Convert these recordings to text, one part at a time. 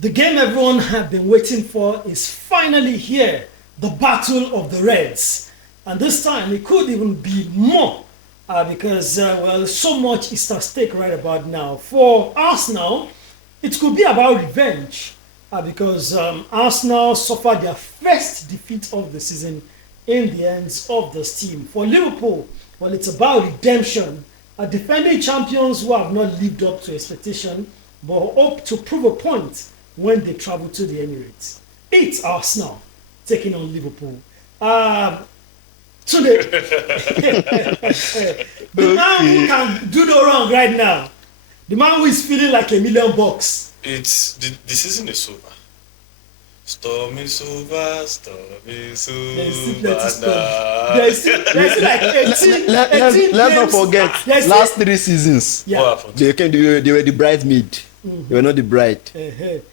The game everyone had been waiting for is finally here. The Battle of the Reds. And this time it could even be more because, well, so much is at stake right about now. For Arsenal, it could be about revenge because Arsenal suffered their first defeat of the season in the hands of this team. For Liverpool, well, it's about redemption. Defending champions who have not lived up to expectation but hope to prove a point when they travel to the Emirates. It's Arsenal taking on Liverpool. Today, the man who can do no wrong right now, the man who is feeling like $1 million. It's the season is over. Storm is over, storm is over. There's still like 18 Let's not forget last 3 seasons. Yeah. What happened? They were the bridesmaid. They were not the bride.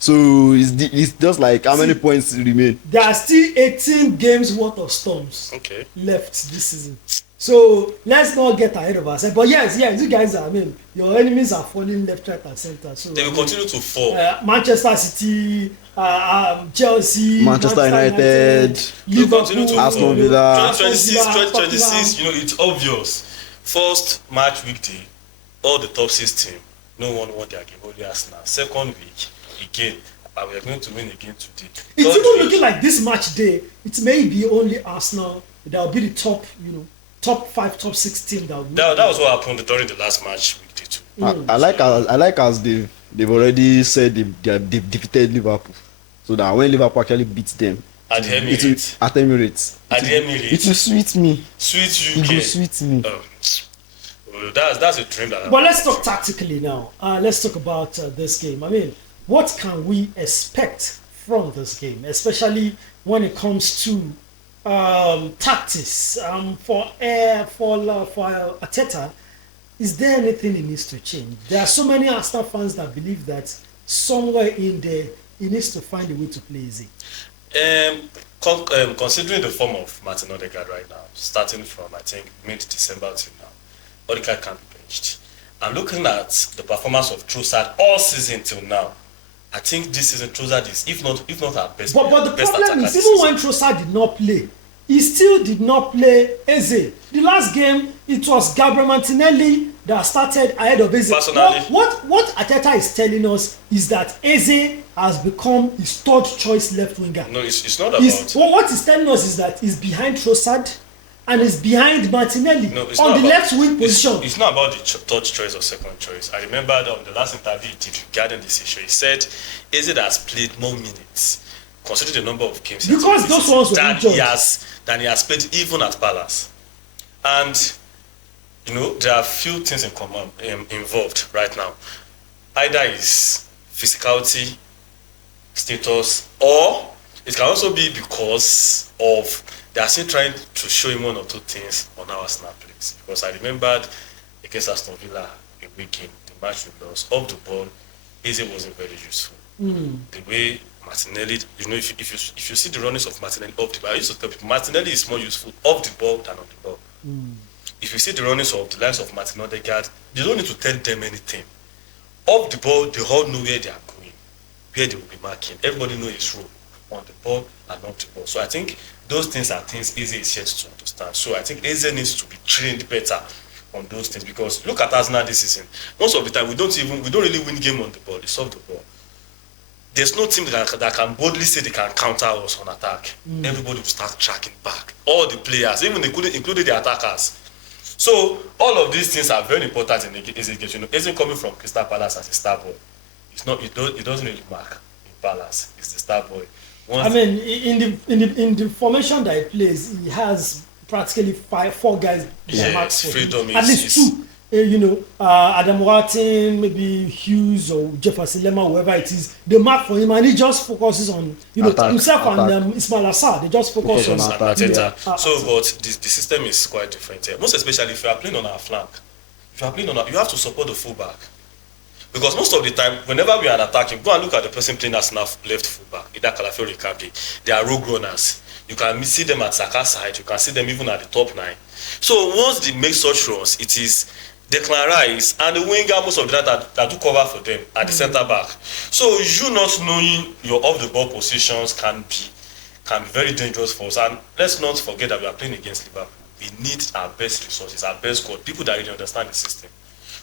So it's just like how many points remain. There are still 18 games worth of storms left this season. So let's not get ahead of ourselves. But yes, you guys are, your enemies are falling left, right, and center. So they will continue to fall. Manchester City, Chelsea, Manchester United, Liverpool, Aston Villa. 2026, it's obvious. First match weekday, all the top 6 teams, no one won their game, only Arsenal. Second week, again, but we are going to win again today. It's even looking like this match day, it may be only Arsenal that will be the top 5, top 6 team that will that was what happened during the last match weekday too. I like as they've already said they've defeated Liverpool, so that when Liverpool actually beats them at the Emirates, it will sweet me. Sweet you, it will sweet me. That's a dream that. But let's talk tactically now. Let's talk about this game. What can we expect from this game, especially when it comes to tactics? For Arteta, is there anything he needs to change? There are so many Arsenal fans that believe that somewhere in there he needs to find a way to play easy. Considering the form of Martin Odegaard right now, starting from I think mid-December till now, Odegaard can't be benched. And looking at the performance of Trossard all season till now, I think this season Trossard is, if not our best. But the problem is, even when Trossard did not play, he still did not play Eze. The last game, it was Gabriel Martinelli that started ahead of Eze. Personally, what Arteta is telling us is that Eze has become his third choice left winger. No, it's not about. What he's telling us is that he's behind Trossard and is behind Martinelli on the left wing position. It's not about the third choice or second choice. I remember that on the last interview he did regarding this issue, he said Eze has played more minutes, considering the number of games because those ones were than he has played even at Palace. And there are few things in common involved right now. Either is physicality, status, or it can also be because of they are still trying to show him 1 or 2 things on our Arsenal plays. Because I remembered against Aston Villa a weekend, the match we lost, off the ball, Eze wasn't very useful. The way Martinelli, if you see the runnings of Martinelli off the ball, I used to tell people Martinelli is more useful off the ball than on the ball. If you see the runnings of the likes of Martin Odegaard, you don't need to tell them anything. Off the ball, they all know where they are going, where they will be marking. Everybody knows his role on the ball and off the ball. So I think those things are things Eze is yet to understand. So I think Eze needs to be trained better on those things, because look at Arsenal this season. Most of the time we don't really win game on the ball. It's off the ball. There's no team that can boldly say they can counter us on attack. Everybody will start tracking back. All the players, even including the attackers. So all of these things are very important in the Eze game. Eze coming from Crystal Palace as a star boy. It doesn't really mark in Palace. It's the star boy. In the formation that he plays, he has practically 4 guys. Freedom at least 2. Adam Watson, maybe Hughes or Jefferson Lemma, whoever it is, they mark for him, and he just focuses on himself and Ismail Assar. They just focus on attack. So, but the system is quite different here. Most especially if you are playing on our flank. You have to support the fullback. Because most of the time, whenever we are attacking, go and look at the person playing as left fullback, either Calafiori or Kampi. They are rogue runners. You can see them at Saka's side. You can see them even at the top 9. So once they make such runs, it is Declan Rice, and the winger most of the time that do cover for them at the centre back. So you not knowing your off the ball positions can be very dangerous for us. And let's not forget that we are playing against Liverpool. We need our best resources, our best squad, people that really understand the system.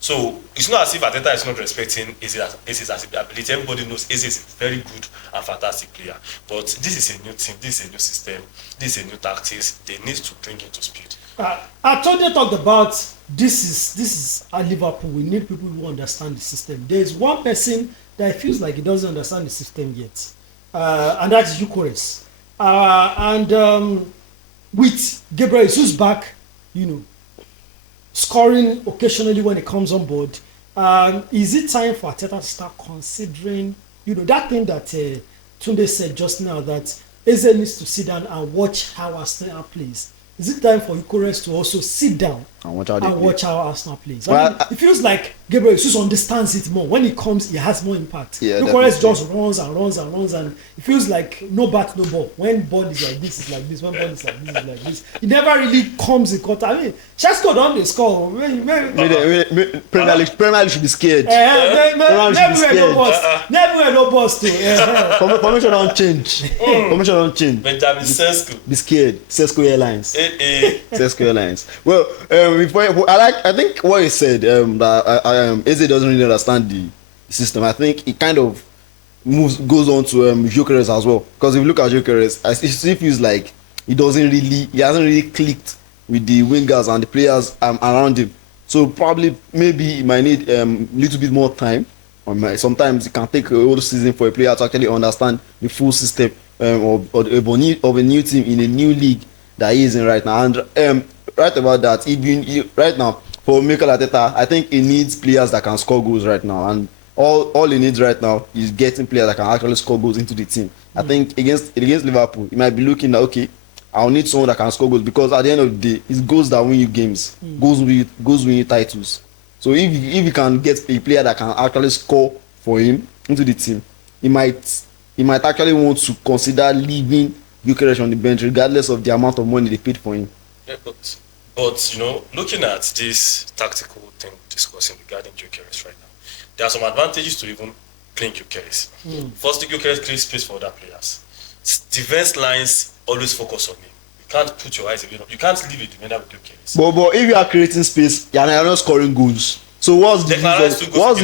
So it's not as if Arteta is not respecting Eze's ability. Everybody knows Eze is a very good and fantastic player. But this is a new team, this is a new system, this is a new tactics. They need to bring him to speed. I told you talked about this is at Liverpool. We need people who understand the system. There is one person that feels like he doesn't understand the system yet, and that is Eucharist. With Gabriel Jesus back, scoring occasionally when he comes on board, is it time for Arteta to start considering, that thing that Tunde said just now, that Eze needs to sit down and watch how Arsenal plays? Is it time for Eucharist to also sit down and watch how Arsenal plays? Well, it feels like Gabriel Jesus understands it more. When he comes, he has more impact. Yeah, Eucharist just runs, and it feels like no bat, no ball. When ball is like this, it's like this. When ball is like this, it's like this. He never really comes in contact. I mean, Shesko don't they score. Premier League should be scared. Never no boss too. Formation don't change. Formation don't change. Benjamin Sesko. Be scared. Sesko Airlines. Sesko Airlines. Well, I think what he said, that Eze doesn't really understand the system. I think it kind of goes on to Gyökeres as well. Because if you look at Gyökeres, it feels like he hasn't really clicked with the wingers and the players around him. So probably maybe he might need little bit more time. Sometimes it can take a whole season for a player to actually understand the full system of a new team in a new league that he is in right now. And right about that, right now for Mikel Arteta, I think he needs players that can score goals right now, and all he needs right now is getting players that can actually score goals into the team. I think against Liverpool, he might be looking at, okay, I'll need someone that can score goals, because at the end of the day, it's goals that win you games, goals win you titles. So if you can get a player that can actually score for him into the team, he might actually want to consider leaving Gyökeres on the bench regardless of the amount of money they paid for him. Yeah, but looking at this tactical thing discussing regarding Gyökeres right now, there are some advantages to even playing Gyökeres. Firstly, Gyökeres creates space for other players. Defense lines always focus on him. You can't put your eyes away. You can't leave a defender with Gyökeres. But if you are creating space, you're not scoring goals. So what's the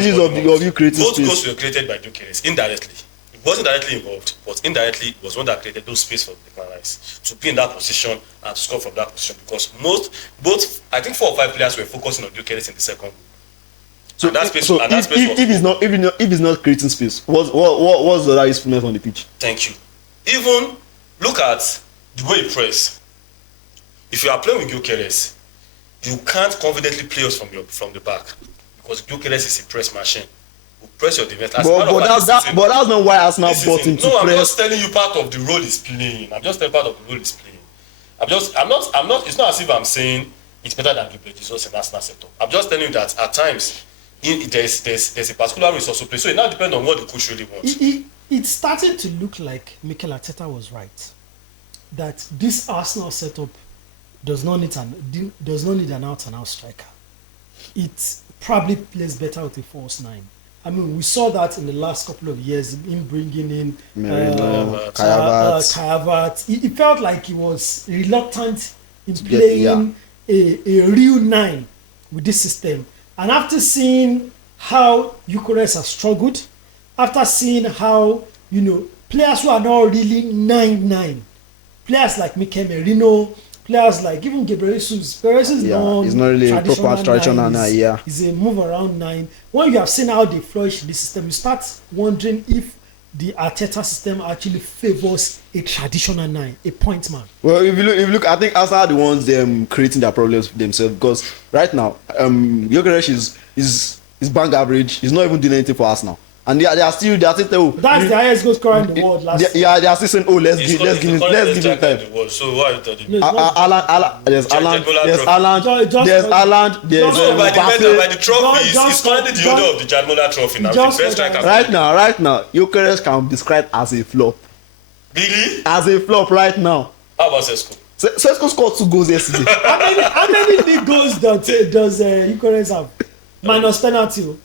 use of you creating space? Both space? goals were created by Gyökeres indirectly. He wasn't directly involved, but indirectly was one that created those space for Declan Rice to be in that position and to score from that position, because I think 4 or 5 players were focusing on Gyökeres in the second goal. So if he's not creating space, what's the other usefulness on the pitch? Thank you. Even look at the way he press. If you are playing with Gyökeres, you can't confidently play us from the back, because Gyökeres is a press machine. Who press your defense. But that's not why Arsenal bought him to press. I'm just telling you part of the role he's playing. It's not as if I'm saying it's better than Gabriel Jesus in Arsenal setup. I'm just telling you that at times there's a particular resource to play. So it now depends on what the coach really wants. It's starting to look like Mikel Arteta was right, that this Arsenal setup does not need an out-and-out striker. It probably plays better with a false 9. I mean, we saw that in the last couple of years, in bringing in Kai Havertz. It felt like he was reluctant in playing a real 9 with this system. And after seeing how Eucharist has struggled, after seeing how, players who are not really 9-9, players like Mikel Merino, players like even Gabriel Jesus, he's not really a proper traditional 9. He's a move around 9. When you have seen how they flourish in the system, you start wondering if the Arteta system actually favors a traditional 9, a point man. Well, if you look, I think Arsenal are the ones creating their problems themselves, because right now, Gyökeres is bang average. He's not even doing anything for Arsenal. And they are still that's the highest goal scorer in the world last year. Yeah, they are still saying, let's give him time. So why are you telling me? There's Haaland, by the trophies, he's currently the owner of the Jadmola trophy now. The best striker. Right now, Gyökeres can be described as a flop. Really? As a flop right now. How about Sesko? Sesko scored 2 goals yesterday. How many league goals does Eucharist have? Minus penalty.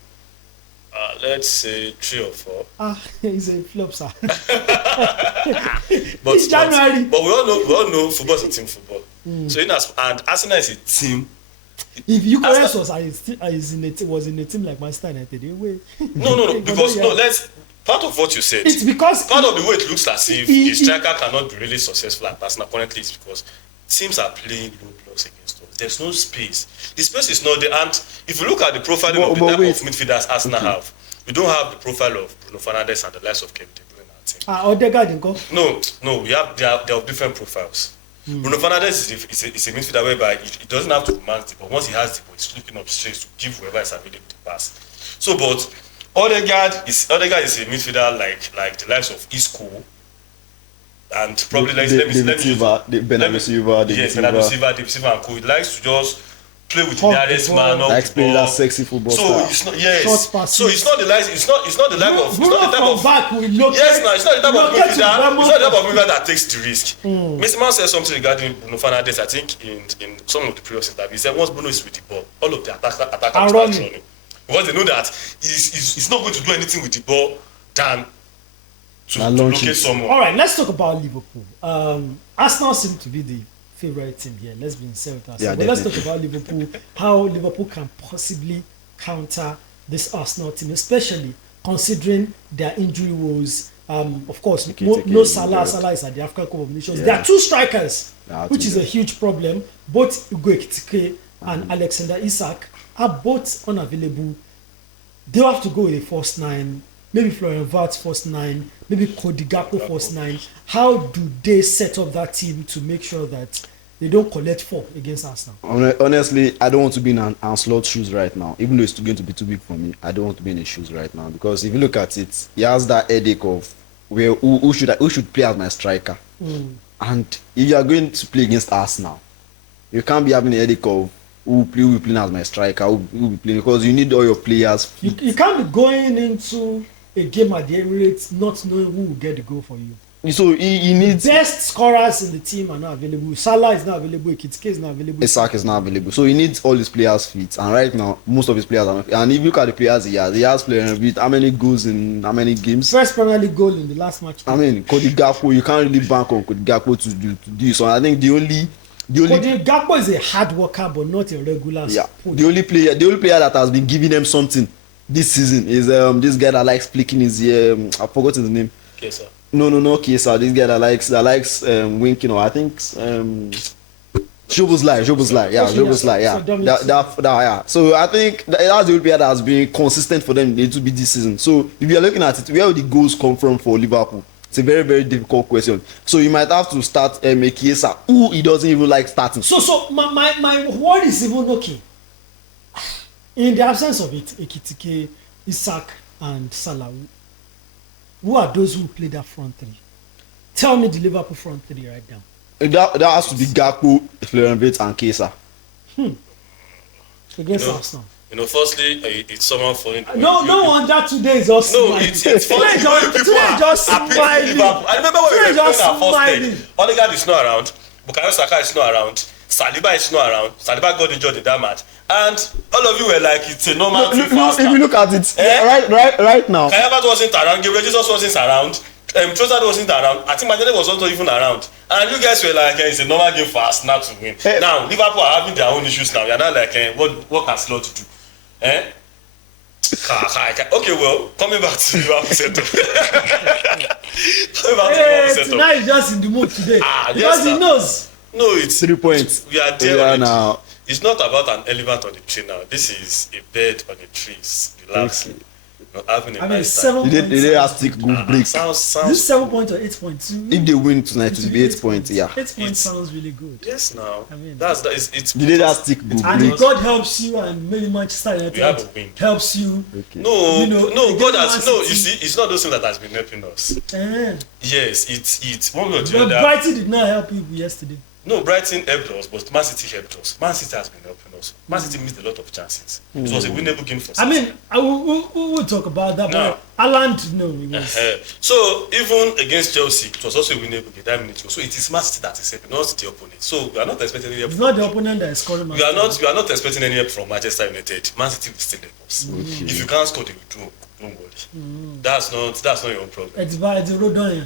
Let's say 3 or 4. He's a flop, sir. But January. But we all know football is a team football. So and Arsenal is a team. If Eucharist was in a team like Manchester United, no, because let's. Part of what you said. It's because part of the way it looks as if a striker cannot be really successful at Arsenal currently is because teams are playing low blocks against us. There's no space. The space is not there. And if you look at the profiling of the type of midfielders Arsenal have, we don't have the profile of Bruno Fernandes and the likes of Kevin De Bruyne in our team. Odegaard didn't go. No, we have they are different profiles. Bruno Fernandes is a midfielder whereby he doesn't have to command the ball. Once he has the ball, he's looking up straight to give whoever is available the pass. So, but Odegaard is a midfielder like the likes of Isco and probably David Silva, David Silva, and co. He likes to just play with the nearest man. Likes playing that sexy football style. It's not So it's not the type of midfielder that takes the risk. Mr. Man said something regarding Bruno Fernandes. I think in some of the previous interviews, he said once Bruno is with the ball, all of the attackers start running. Because they know that he's not going to do anything with the ball than to locate someone. All right, let's talk about Liverpool. Arsenal seem to be the favorite team here. Let's be sincere with ourselves. But let's talk about Liverpool. How Liverpool can possibly counter this Arsenal team, especially considering their injury woes. Of course, no Salah. Salah is at the African Cup of Nations. There are 2 strikers, which is a huge problem. Both Ugo Ekitike and Alexander Isak are both unavailable. They'll have to go with a first 9, maybe Florian Wirtz first 9, maybe Cody Gakpo first 9. How do they set up that team to make sure that they don't collect 4 against Arsenal? Honestly, I don't want to be in an Ancelot's shoes right now. Even though it's going to be too big for me, I don't want to be in his shoes right now. Because if you look at it, he has that headache of who should play as my striker. And if you are going to play against Arsenal, you can't be having a headache of who will play as my striker, who will play, because you need all your players. You can't be going into a game at the Emirates not knowing who will get the goal for you. So he needs best scorers in the team are not available. Salah is not available. Ekitike is not available. Isak is not available. So he needs all his players fit. And right now, most of his players are not fit. And if you look at the players he has played with how many goals in how many games? First Premier League goal in the last match. I mean, Cody Gakpo, you can't really bank on Cody Gakpo to do so. I think the only Gakpo is a hard worker, but not a regular. Yeah. The only player that has been giving them something this season is this guy that likes flicking his I forgot his name. Kesa. No, Kesa. This guy that likes winking, or I think Shobozlai. Yeah, Shobozlai. Yeah. So I think that's the only player that has been consistent for them to be this season. So if you are looking at it, where will the goals come from for Liverpool? It's a very, very difficult question. So you might have to start Chiesa, who he doesn't even like starting. So my word is even okay. In the absence of it, Ekitike, Isak, and Salah, who are those who play that front 3? Tell me the Liverpool front 3 right now. That has to be Gakpo, Florian Wirtz, and Chiesa. Against Arsenal. Firstly, it's someone for him. No wonder today is just smiling. It's funny. Today just smiling. I remember when we were playing our first leg. Odegaard is not around. Bukayo Saka is not around. Saliba is not around. Saliba got injured in that match. And all of you were like, it's a normal thing for us. If you look at it, right now. Kayabas wasn't around. Gabriel Jesus wasn't around. Trossard wasn't around. I think Martinelli was also even around. And you guys were like, it's a normal game for us now to win. Now, Liverpool are having their own issues now. You're not like, what can Slot do? Okay, well, coming back to Liverpool setup. Tonight is just in the mood today. Because he knows. No, it's 3 points. We are there now. It's not about an elephant on the tree now. This is a bird on the trees, relaxing. Having a nice 7 points. They have to take good break. Sounds this 7 points or 8 points? If they win tonight, it will be 8 points. Yeah. 8 points sounds really good. Yes, now. It's. Did they have to take good break? And God helps you, and maybe Manchester United helps you. Okay. No. God has no. You see, it's not those things that has been helping us. Yes, it's one or the other. But Brighton did not help you yesterday. No, Brighton helped us, but Man City helped us. Man City has been helping was. Man City missed a lot of chances. It was a winnable game for City. I mean, we'll talk about that, No. but Haaland, no. It was, So even against Chelsea, it was also a winnable game that minute. So it is Man City that is helping, not the opponent. So we are not expecting any help. it's not the opponent that is scoring. We are not expecting any help from Manchester United. Man City will still help us. If you can't score, they will do. Don't worry. That's not your own problem. It's by the road on. You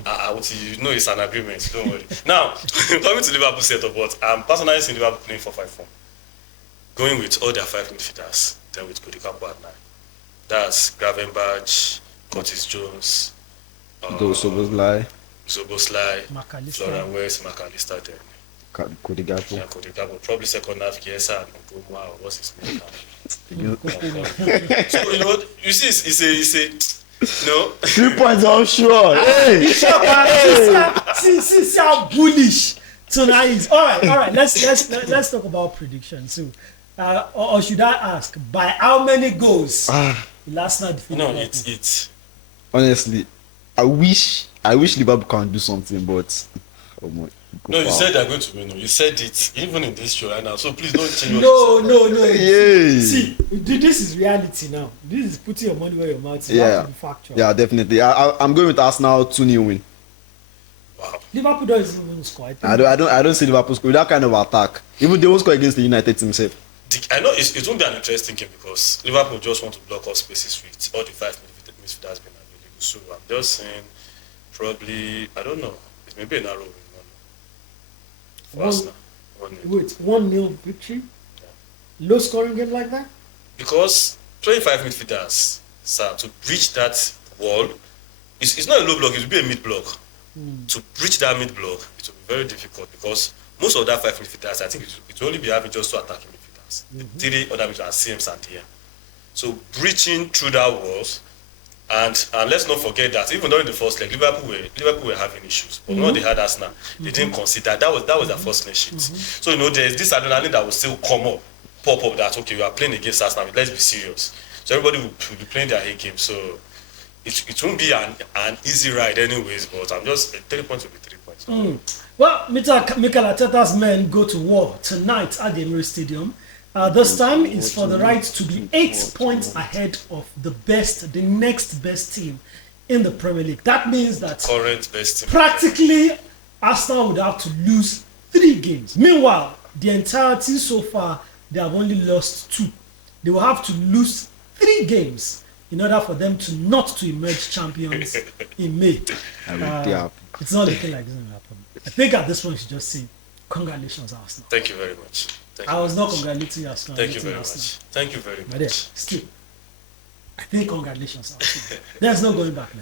know it's an agreement. Don't worry. Now coming to Liverpool setup, but I'm personally seeing Liverpool playing 4-5-4, going with all their 5 midfielders, then with Cody Gakpo at 9. That's Gravenberch, Curtis Jones, Szoboszlai, McAllister. Florian Wirtz, McAllister, then Cody Gakpo. Cody Gakpo, probably second half Chiesa and Nkomo, or what's his name? So you see, it's a no. 3 points, I'm sure. Hey, See how bullish tonight is. All right. Let's talk about predictions. So, or should I ask by how many goals last night? It's honestly, I wish Liverpool can do something, but no, you said they're going to win. You said it even in this show right now. So please don't change. No. Yay. See, this is reality now. This is putting your money where your mouth is. You have to be factual. Yeah, definitely. I'm going with Arsenal 2-0 win. Wow. Liverpool doesn't even score. I don't see Liverpool score with that kind of attack. Even they won't score against the United team safe. I know it won't be an interesting game because Liverpool just want to block off spaces with all the 5 midfielders being available. So I'm just saying probably I don't know. It may be a narrow win. Arsenal. 1-0 victory. Yeah. Low scoring game like that. Because 25 midfielders, sir, to breach that wall, it's not a low block. It will be a mid block. To breach that mid block, it will be very difficult because most of that 5 midfielders, I think it will only be having just 2 attacking midfielders. The 3 other midfielders are CMs and DM. So breaching through that walls. And let's not forget that even during the first leg, Liverpool were having issues. But when they had Arsenal, they didn't consider that was their first clean sheet. So there's this adrenaline that will still pop up that okay, we are playing against Arsenal, let's be serious. So everybody will be playing their A game. So it won't be an easy ride anyways, but I'm just 3 points will be 3 points. Well, Mikel Arteta's men go to war tonight at the Emirates Stadium. This time is for the right to be 8 points ahead of the next best team in the Premier League. That means that Current best team. Practically, Arsenal would have to lose 3 games. Meanwhile, the entirety so far, they have only lost 2. They will have to lose 3 games in order for them to not to emerge champions in May. It's not looking like this will happen. I think at this point, you should just say, congratulations, Arsenal. Thank you very much. I was not congratulating Arsenal. Thank you very much. Thank you very much. But still, I think congratulations, Arsenal. There's no going back now.